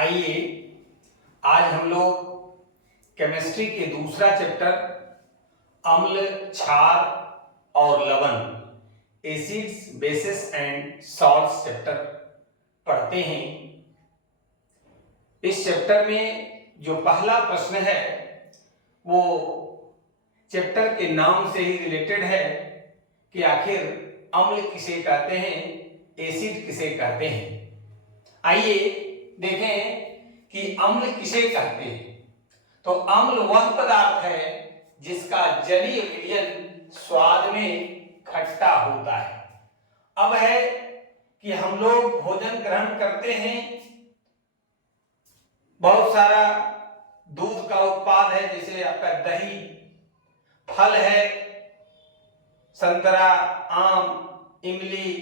आइए आज हम लोग केमिस्ट्री के दूसरा चैप्टर अम्ल, क्षार और लवण acids, basis and salts chapter पढ़ते हैं। इस चैप्टर में जो पहला प्रश्न है वो चैप्टर के नाम से ही रिलेटेड है कि आखिर अम्ल किसे कहते हैं, एसिड किसे कहते हैं। आइए देखें कि अम्ल किसे कहते हैं। तो अम्ल वह पदार्थ है जिसका जलीय विलयन स्वाद में खट्टा होता है। अब है कि हम लोग भोजन ग्रहण करते हैं, बहुत सारा दूध का उत्पाद है, जैसे आपका दही, फल है, संतरा, आम, इमली,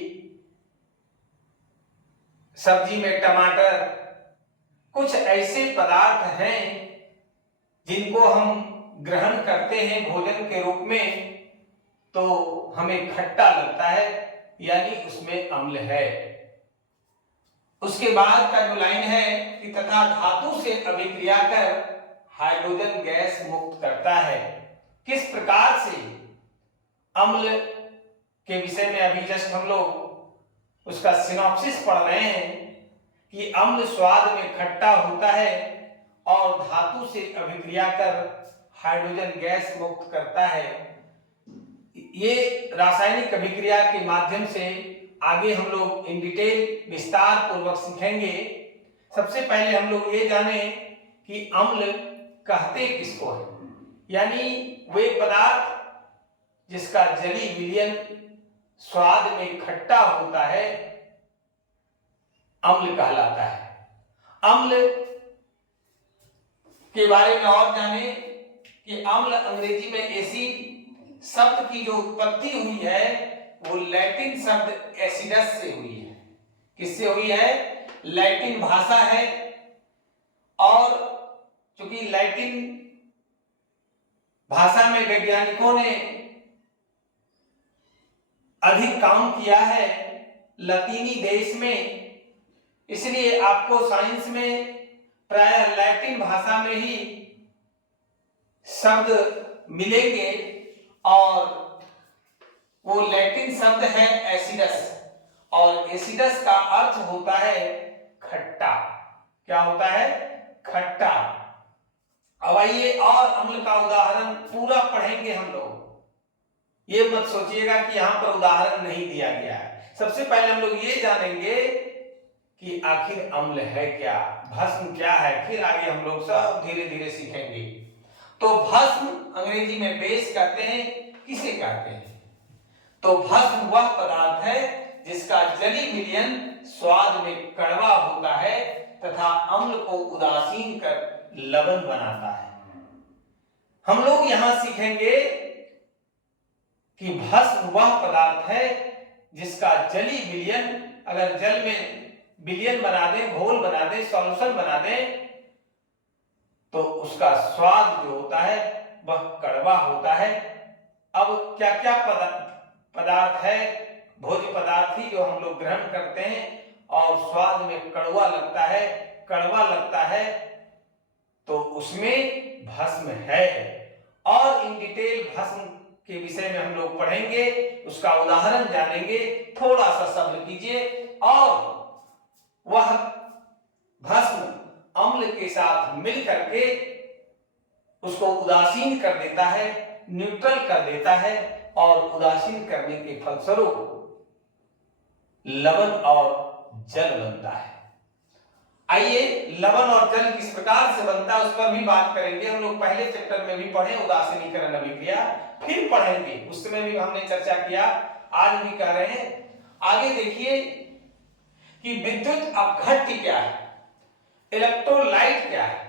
सब्जी में टमाटर, कुछ ऐसे पदार्थ हैं जिनको हम ग्रहण करते हैं भोजन के रूप में तो हमें खट्टा लगता है, यानी उसमें अम्ल है। उसके बाद का जो लाइन है कि तथा धातु से अभिक्रिया कर हाइड्रोजन गैस मुक्त करता है। किस प्रकार से अम्ल के विषय में अभी जस्ट हम लोग उसका सिनॉप्सिस पढ़ रहे हैं कि अम्ल स्वाद में खट्टा होता है और धातु से अभिक्रिया कर हाइड्रोजन गैस मुक्त करता है। ये रासायनिक अभिक्रिया के माध्यम से आगे हम लोग इन डिटेल विस्तार पूर्वक सीखेंगे। सबसे पहले हम लोग ये जाने कि अम्ल कहते किसको है, यानी वे पदार्थ जिसका जलीय विलयन स्वाद में खट्टा होता है अम्ल कहलाता है। अम्ल के बारे में और जाने कि अम्ल अंग्रेजी में एसिड शब्द की जो उत्पत्ति हुई है वो लैटिन शब्द एसिडस से हुई है। किससे हुई है? लैटिन भाषा है, और चूंकि लैटिन भाषा में वैज्ञानिकों ने अधिक काम किया है लतीनी देश में, इसलिए आपको साइंस में प्रायः लैटिन भाषा में ही शब्द मिलेंगे, और वो लैटिन शब्द है एसिडस, और एसिडस का अर्थ होता है खट्टा। क्या होता है? खट्टा। अब आइए और अम्ल का उदाहरण पूरा पढ़ेंगे हम लोग। ये मत सोचिएगा कि यहां पर उदाहरण नहीं दिया गया है। सबसे पहले हम लोग ये जानेंगे कि आखिर अम्ल है क्या, भस्म क्या है, फिर आगे हम लोग सब धीरे धीरे सीखेंगे। तो भस्म अंग्रेजी में बेस कहते हैं। किसे कहते हैं? तो भस्म वह पदार्थ है जिसका जलीय विलयन स्वाद में कड़वा होता है तथा अम्ल को उदासीन कर लवण बनाता है। हम लोग यहां सीखेंगे कि भस्म वह पदार्थ है जिसका जलीय विलयन, अगर जल में विलयन बना दे, घोल बना दे, सॉल्यूशन बना दे, तो उसका स्वाद जो होता है वह कड़वा होता है। अब क्या क्या पदार्थ है, भोज्य पदार्थ ही जो हम लोग ग्रहण करते हैं और स्वाद में कड़वा लगता है, तो उसमें भस्म है। और इन डिटेल भस्म के विषय में हम लोग पढ़ेंगे, उसका उदाहरण जानेंगे। थोड़ा सा सब्र कीजिए। और वह भस्म अम्ल के साथ मिल करके उसको उदासीन कर देता है, न्यूट्रल कर देता है, और उदासीन करने के फलस्वरूप लवण और जल बनता है। आइए लवण और जल किस प्रकार से बनता है उस पर भी बात करेंगे। हम लोग पहले चैप्टर में भी पढ़े उदासीनीकरण अभिक्रिया, फिर पढ़ेंगे, उस समय भी हमने चर्चा किया, आज भी कह रहे हैं। आगे देखिए कि विद्युत अपघट्य क्या है, इलेक्ट्रोलाइट क्या है।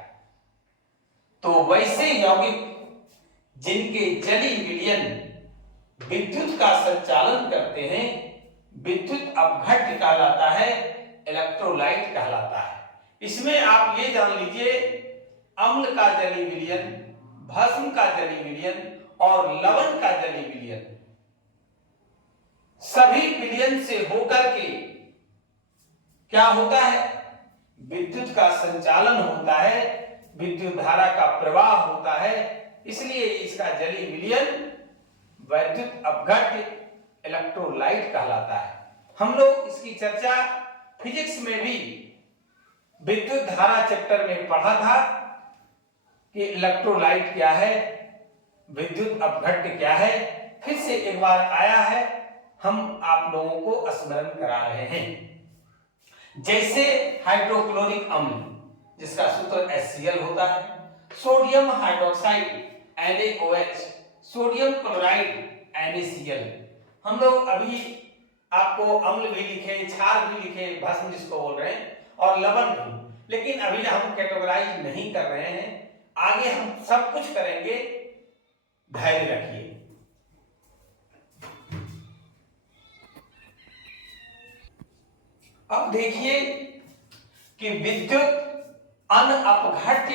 तो वैसे यौगिक जिनके जलीय विलयन विद्युत का संचालन करते हैं विद्युत अपघट्य कहलाता है, इलेक्ट्रोलाइट कहलाता है। इसमें आप ये जान लीजिए अम्ल का जलीय विलयन, भस्म का जलीय विलयन और लवण का जलीय विलयन सभी विलयन से होकर के क्या होता है? विद्युत का संचालन होता है, विद्युत धारा का प्रवाह होता है, इसलिए इसका जलीय विलयन वैद्युत अपघट्य इलेक्ट्रोलाइट कहलाता है। हम लोग इसकी चर्चा फिजिक्स में भी विद्युत धारा चैप्टर में पढ़ा था कि इलेक्ट्रोलाइट क्या है, विद्युत अपघट्य क्या है, फिर से एक बार आया है, हम आप लोगों को स्मरण करा रहे हैं। जैसे हाइड्रोक्लोरिक अम्ल जिसका सूत्र HCl होता है, sodium hydroxide NaOH, sodium chloride NaCl। हम लोग अभी आपको अम्ल भी लिखे, क्षार भी लिखे, भस्म जिसको बोल रहे हैं, और लवण भी, लेकिन अभी हम कैटेगराइज नहीं कर रहे हैं, आगे हम सब कुछ करेंगे, धैर्य रखिए। अब देखिए कि विद्युत अनअपघट्य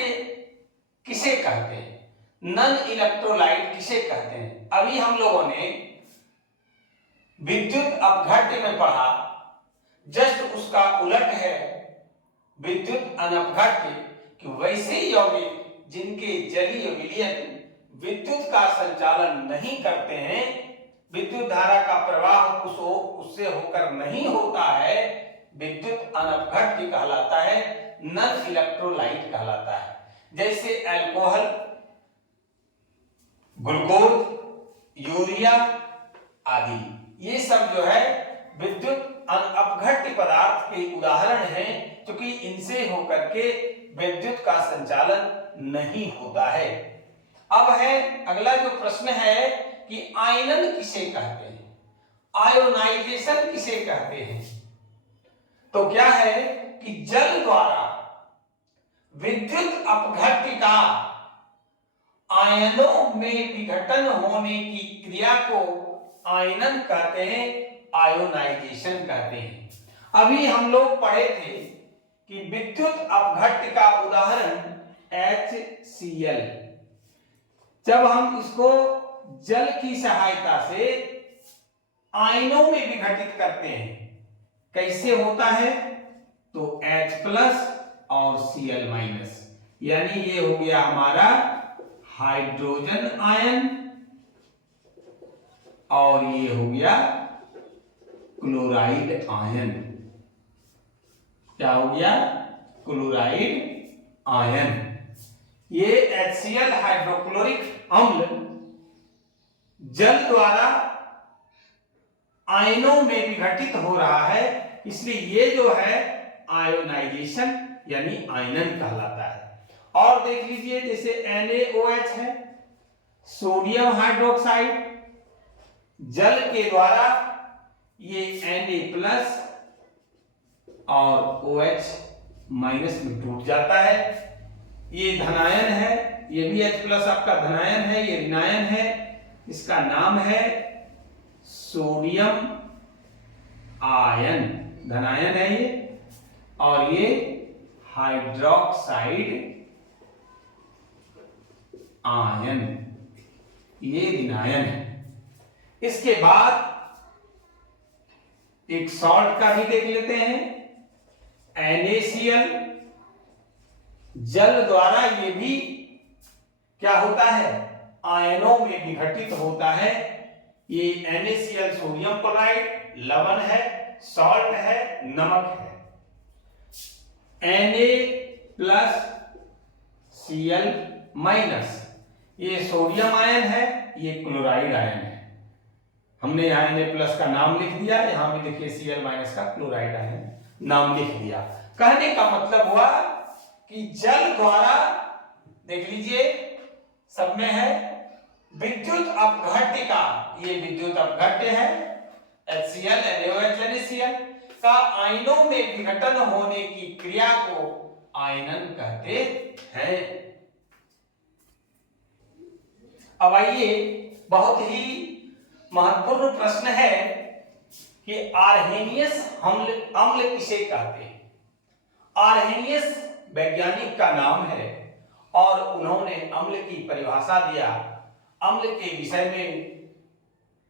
किसे कहते हैं, नन इलेक्ट्रोलाइट किसे कहते हैं। अभी हम लोगों ने विद्युत अपघट्य में पढ़ा, जस्ट उसका उलट है विद्युत अनअपघट्य, कि वैसे यौगिक जिनके जलीय विलयन विद्युत का संचालन नहीं करते हैं, विद्युत धारा का प्रवाह उससे होकर नहीं होता है, विद्युत अनअपघट्य कहलाता है, नन इलेक्ट्रोलाइट कहलाता है। जैसे अल्कोहल, ग्लूकोज, यूरिया आदि, ये सब जो है विद्युत अनअपघट्य पदार्थ के उदाहरण हैं, क्योंकि इनसे होकर के विद्युत का संचालन नहीं होता है। अब है अगला जो प्रश्न है कि आयनन किसे कहते हैं, आयोनाइजेशन किसे कहते हैं। तो क्या है कि जल द्वारा विद्युत अपघट्य का आयनों में विघटन होने की क्रिया को आयनन कहते हैं, आयोनाइजेशन कहते हैं। अभी हम लोग पढ़े थे कि विद्युत अपघट्य का उदाहरण HCl, जब हम इसको जल की सहायता से आयनों में विघटित करते हैं, कैसे होता है, तो H+ और Cl-, यानी ये हो गया हमारा हाइड्रोजन आयन और ये हो गया क्लोराइड आयन। क्या हो गया, क्लोराइड आयन। ये HCl हाइड्रोक्लोरिक अम्ल जल द्वारा आयनों में विघटित हो रहा है, इसलिए ये जो है आयोनाइजेशन यानी आयनन कहलाता है। और देख लीजिए जैसे NaOH है, सोडियम हाइड्रोक्साइड, जल के द्वारा ये Na+ और OH- में टूट जाता है, ये धनायन है, ये भी H+ आपका धनायन है, ये ऋणायन है, इसका नाम है सोडियम आयन, धनायन है ये, और ये हाइड्रोक्साइड आयन, ये ऋणायन है। इसके बाद एक सॉल्ट का भी देख लेते हैं, NaCl, जल द्वारा ये भी क्या होता है, आयनों में विघटित होता है। ये NaCl सोडियम क्लोराइड लवण है, सॉल्ट है, नमक है। Na+Cl- ये सोडियम आयन है, ये क्लोराइड आयन है। हमने यहाँ Na+ का नाम लिख दिया, यहां भी देखिए Cl- का क्लोराइड आयन नाम लिख दिया। कहने का मतलब हुआ कि जल द्वारा, देख लीजिए सब में है, विद्युत अपघट्य का, ये विद्युत अपघट्य है HCl NaOH NaCl का आयनों में विघटन होने की क्रिया को आयनन कहते हैं। अब आइए बहुत ही महत्वपूर्ण प्रश्न है कि आर्हेनियस अम्ल किसे कहते हैं। आर्हेनियस वैज्ञानिक का नाम है और उन्होंने अम्ल की परिभाषा दिया, अम्ल के विषय में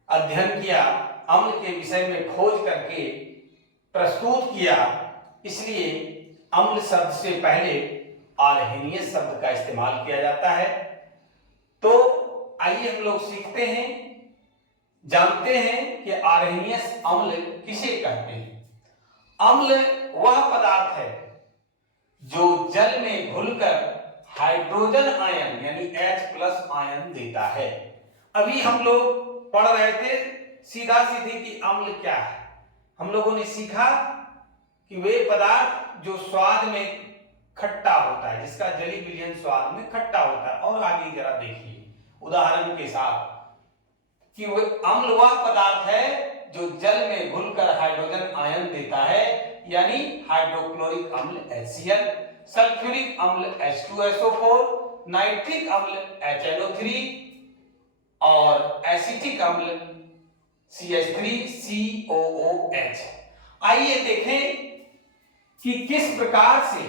अध्ययन किया, अम्ल के विषय में खोज करके प्रस्तुत किया, इसलिए अम्ल शब्द से पहले आर्हेनियस शब्द का इस्तेमाल किया जाता है। तो आइए हम लोग सीखते हैं, जानते हैं कि आर्हेनियस अम्ल किसे कहते हैं। अम्ल वह पदार्थ है जो जल में घुलकर हाइड्रोजन आयन यानी H+ आयन देता है। अभी हम लोग पढ़ रहे थे सीधा सीधी कि अम्ल क्या है। हम लोगों ने सीखा कि वे पदार्थ जो स्वाद में खट्टा होता है, जिसका जली विलयन स्वाद में खट्टा होता है। और आगे जरा देखिए उदाहरण के साथ कि वो अम्ल वह पदार्थ है जो जल में घुलकर हाइड्रोजन आयन देता है, यानी हाइड्रोक्लोरिक अम्ल HCl, सल्फ्यूरिक अम्ल H2SO4, नाइट्रिक अम्ल HNO3 और एसिटिक अम्ल CH3COOH। आइए देखें कि किस प्रकार से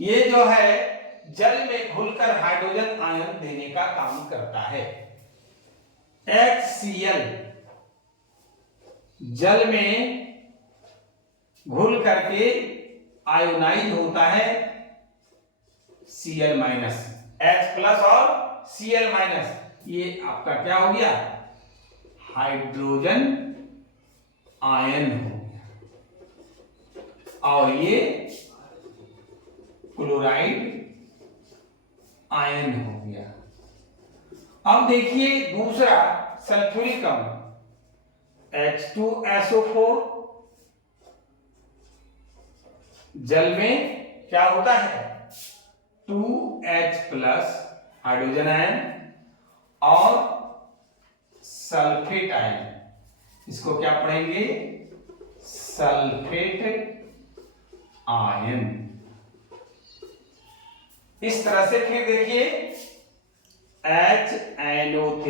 ये जो है जल में घुलकर हाइड्रोजन आयन देने का काम करता है। HCl जल में घुल करके आयोनाइज होता है Cl-, H+ और Cl-, ये आपका क्या हो गया, हाइड्रोजन आयन हो गया, और ये क्लोराइड आयन हो गया। अब देखिए दूसरा सल्फ्यूरिक अम्ल H2SO4 जल में क्या होता है 2H+ हाइड्रोजन आयन और सल्फेट आयन, इसको क्या पढ़ेंगे सल्फेट आयन। इस तरह से फिर देखिए HNO3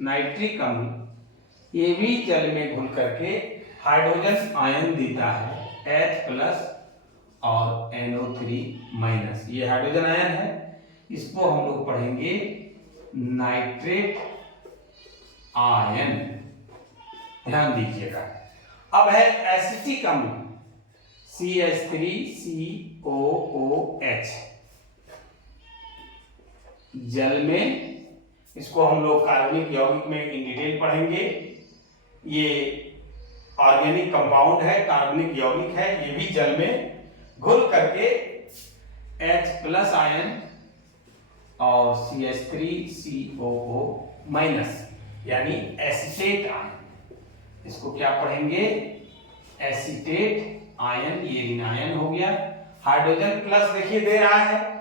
नाइट्रिक अम्ल, ये भी जल में घुल करके हाइड्रोजन आयन देता है H+ और NO3-, ये हाइड्रोजन आयन है, इसको हम लोग पढ़ेंगे नाइट्रेट आयन। ध्यान दीजिएगा। अब है एसिटिक अम्ल CH3COOH जल में, इसको हम लोग कार्बनिक यौगिक में इन डिटेल पढ़ेंगे। ये ऑर्गेनिक कंपाउंड है, कार्बनिक यौगिक है, ये भी जल में घुल करके H+ आयन और CH3COO- यानी एसिटेट आयन, इसको क्या पढ़ेंगे एसिटेट आयन, ये ऋण आयन हो गया। हाइड्रोजन प्लस देखिए दे रहा है,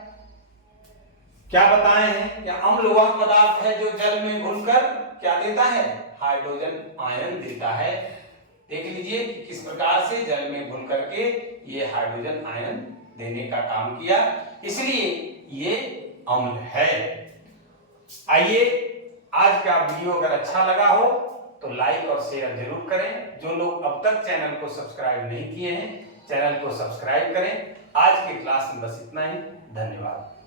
क्या बताए हैं कि अम्ल वह पदार्थ है जो जल में घुलकर क्या देता है हाइड्रोजन आयन देता है। देख लीजिए किस प्रकार से जल में घुल करके ये हाइड्रोजन आयन देने का काम किया, इसलिए ये अम्ल है। आइए आज का वीडियो अगर अच्छा लगा हो तो लाइक और शेयर जरूर करें। जो लोग अब तक चैनल को सब्सक्राइब नहीं किए हैं चैनल को सब्सक्राइब करें। आज के क्लास में बस इतना ही, धन्यवाद।